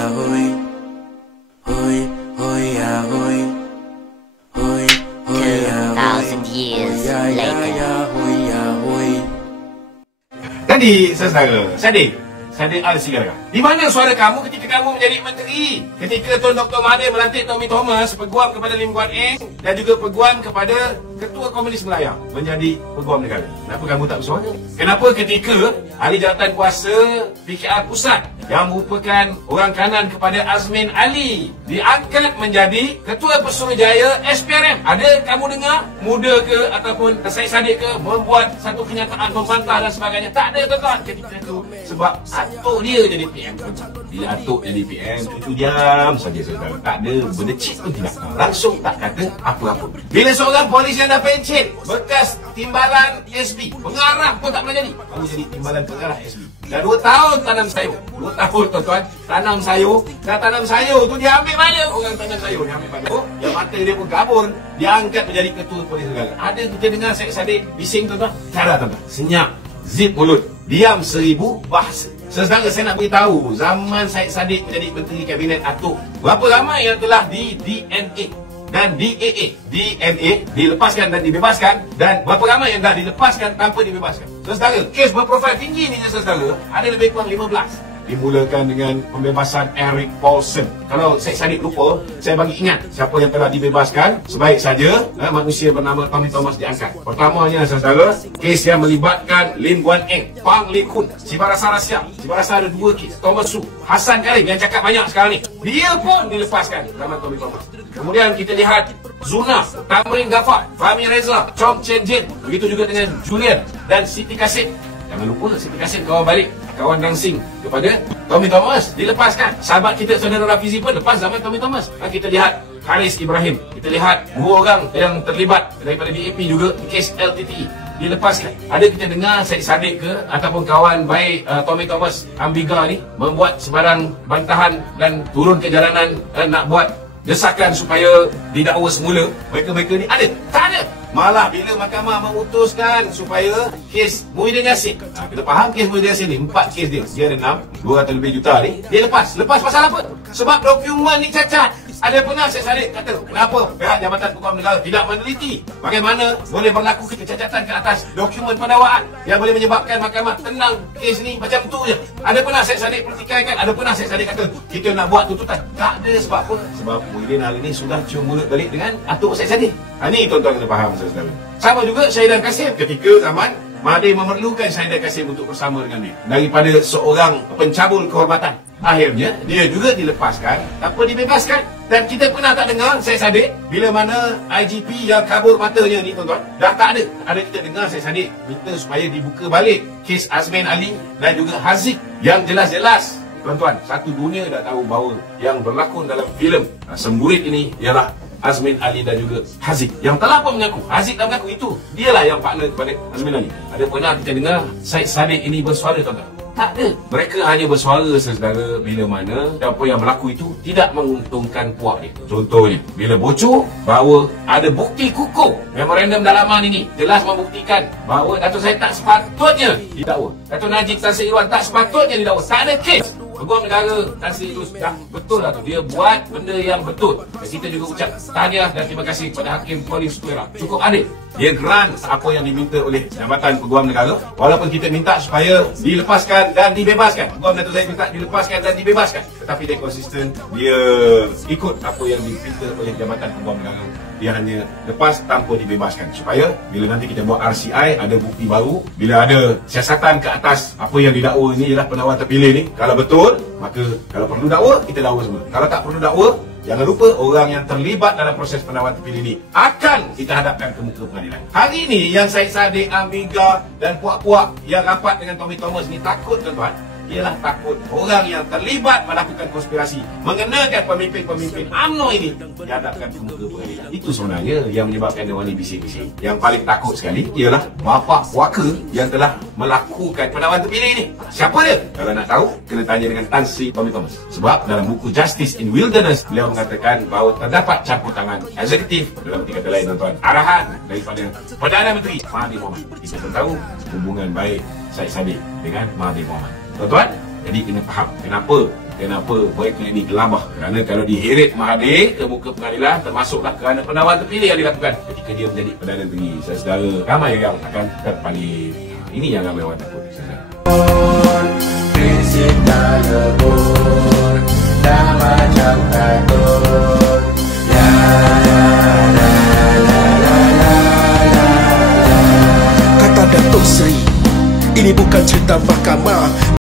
ahoy, hoy, hoy, ahoy, hoy, hoy, 2,000 years later. hoy, ahoy. Tadi Sadik Al-Sigara, di mana suara kamu ketika kamu menjadi menteri? Ketika Tun Dr. Mahathir melantik Tommy Thomas peguam kepada Lim Guan Eng dan juga peguam kepada Ketua Komunis Melayu menjadi peguam negara. Kenapa kamu tak bersuara? Kenapa ketika ahli jawatan kuasa PKR Pusat yang merupakan orang kanan kepada Azmin Ali diangkat menjadi Ketua Pesuruhjaya SPRM, ada kamu dengar muda ke ataupun Syed Saddiq ke membuat satu kenyataan membantah dan sebagainya? Tak ada, tuan-tuan, ketika itu. Sebab atuk dia jadi PM. Bila atuk jadi PM, cucu diam saja, saudara. Tak ada berdecit pun tidak. Langsung tak kata apa-apa. Bila seorang polis yang dah pencet, bekas timbalan SB, pengarah pun tak pernah jadi, kamu jadi timbalan pengarah SB. Dah 2 tahun tanam sayur. 2 tahun, tuan-tuan, tanam sayur. Dah tanam sayur tu dia ambil mana? Orang tanam sayur dia ambil mana? Oh, yang mata dia pun kabur, dia angkat menjadi ketua polis negara. Ada kita dengar Syed Saddiq bising, tuan-tuan? Cara, tuan-tuan. Senyap, zip mulut, diam 1000 bahasa. Saudara, saya nak beritahu, zaman Syed Saddiq menjadi Menteri Kabinet Atuk, berapa ramai yang telah di DNA dan DAA. DNA dilepaskan dan dibebaskan, dan berapa ramai yang dah dilepaskan tanpa dibebaskan. Saudara, kes berprofil tinggi ni, saudara, ada lebih kurang 15. Dimulakan dengan pembebasan Eric Paulson. Kalau Syed Saddiq lupa, saya bagi ingat siapa yang telah dibebaskan. Sebaik saja manusia bernama Tommy Thomas diangkat. Pertamanya, saudara, kes yang melibatkan Lim Guan Eng, Pang Lee Kun, Sibarasa Rasya. Sibarasa ada 2 kes. Thomas Su, Hassan Karim yang cakap banyak sekarang ni, dia pun dilepaskan zaman Tommy Thomas. Kemudian kita lihat Zuna, Tamrin Ghaffar, Fahmi Reza, Chong Chen Jin. Begitu juga dengan Julian dan Siti Kasim. Jangan lupa Siti Kasim kawan balik, kawan dancing kepada Tommy Thomas, dilepaskan. Sahabat kita saudara Rafizi pun lepas zaman Tommy Thomas. Kita lihat Haris Ibrahim, kita lihat 2 orang yang terlibat daripada DAP juga kes LTTE, dilepaskan. Ada kita dengar Syed Saddiq ke ataupun kawan baik Tommy Thomas Ambiga ni membuat sebarang bantahan dan turun ke jalanan dan nak buat desakan supaya didakwa semula. Mereka-mereka ni ada? Tak ada. Malah bila mahkamah memutuskan supaya kes Muhyiddin Yassin, kita faham kes Muhyiddin Yassin ni 4 kes dia ada 200 lebih juta ni, dia lepas pasal apa? Sebab dokumen ni cacat. Ada pernah Syed Saddiq kata, kenapa pihak Jabatan Peguam Negara tidak meneliti bagaimana boleh berlaku kecacatan ke atas dokumen pendakwaan yang boleh menyebabkan mahkamah tenang kes ni macam tu je? Ada pernah Syed Saddiq pertikaikan? Ada pernah Syed Saddiq kata kita nak buat tuntutan? Tak ada. Sebab apa? Sebab Muhyiddin hari ni sudah cium mulut balik dengan atuk Syed Saddiq. Ini tuan-tuan kena faham, saudara. Sama juga Syahidan Kasim ketika zaman Mahathir memerlukan Syahidan Kasim untuk bersama dengan dia daripada seorang pencabul kehormatan. Akhirnya dia juga dilepaskan tanpa dibebaskan. Dan kita pernah tak dengar Syed Saddiq bila mana IGP yang kabur matanya ni, tuan-tuan, dah tak ada. Ada kita dengar Syed Saddiq minta supaya dibuka balik kes Azmin Ali dan juga Haziq yang jelas-jelas, tuan-tuan, satu dunia dah tahu bahawa yang berlakon dalam filem Semburit ini ialah Azmin Ali dan juga Haziq. Yang telah pun mengaku, Haziq dah mengaku itu dialah yang partner kepada Azmin Ali. Ada pernah kita dengar Syed Saddiq ini bersuara, tuan-tuan? Tak ada. Mereka hanya bersuara, saudara, bila mana apa yang berlaku itu tidak menguntungkan puak dia. Contohnya, bila bocor bahawa ada bukti kukuh memorandum dalaman ini jelas membuktikan bahawa Dato' Syed tak sepatutnya didakwa. Dato' Najib Tan Sri Irwan tak sepatutnya didakwa. Tak ada kes. Peguam Negara Tan Sri Idrus dah betul lah tu, dia buat benda yang betul. Dan kita juga ucap tahniah dan terima kasih kepada Hakim Polis Perak. Cukup adil, dia grant apa yang diminta oleh Jabatan Peguam Negara. Walaupun kita minta supaya dilepaskan dan dibebaskan, Peguam Dato' Syed minta dilepaskan dan dibebaskan, tetapi dia konsisten, dia ikut apa yang diminta oleh Jabatan Peguam Negara. Dia hanya lepas tanpa dibebaskan, supaya bila nanti kita buat RCI ada bukti baru. Bila ada siasatan ke atas apa yang didakwa ini ialah penawar terpilih ni, kalau betul, maka kalau perlu dakwa, kita dakwa semua. Kalau tak perlu dakwa, jangan lupa orang yang terlibat dalam proses penawar terpilih ini akan kita hadapkan ke muka pengadilan. Hari ini yang Syed Saddiq, Ambiga dan puak-puak yang rapat dengan Tommy Thomas ni takut, tuan-tuan, ialah takut orang yang terlibat melakukan konspirasi mengenakan pemimpin-pemimpin UMNO ini dihadapkan ke muka pengadilan. Itu sebenarnya yang menyebabkan dia ni bising-bising. Yang paling takut sekali ialah bapa puaka yang telah melakukan penawar terpilih ini. Siapa dia? Kalau nak tahu, kena tanya dengan Tan Sri Tommy Thomas. Sebab dalam buku Justice in Wilderness, beliau mengatakan bahawa terdapat campur tangan eksekutif, dalam kata lain, tuan-tuan, arahan daripada Perdana Menteri Mahathir Mohamad. Kita pun tahu hubungan baik Syed Saddiq dengan Mahathir Mohamad. Tuan-tuan, jadi kena faham kenapa kenapa mereka ini gelabah? Kerana kalau diheret Mahathir ke muka pengadilan, termasuklah kerana pendakwaan terpilih yang dilakukan ketika dia menjadi Perdana Menteri. Saudara, ramai yang akan terpalih. Ini yang ramai orang takut. Prinsip dah lebur, dah macam kartun. Kata Datuk Seri, ini bukan cerita mahkamah,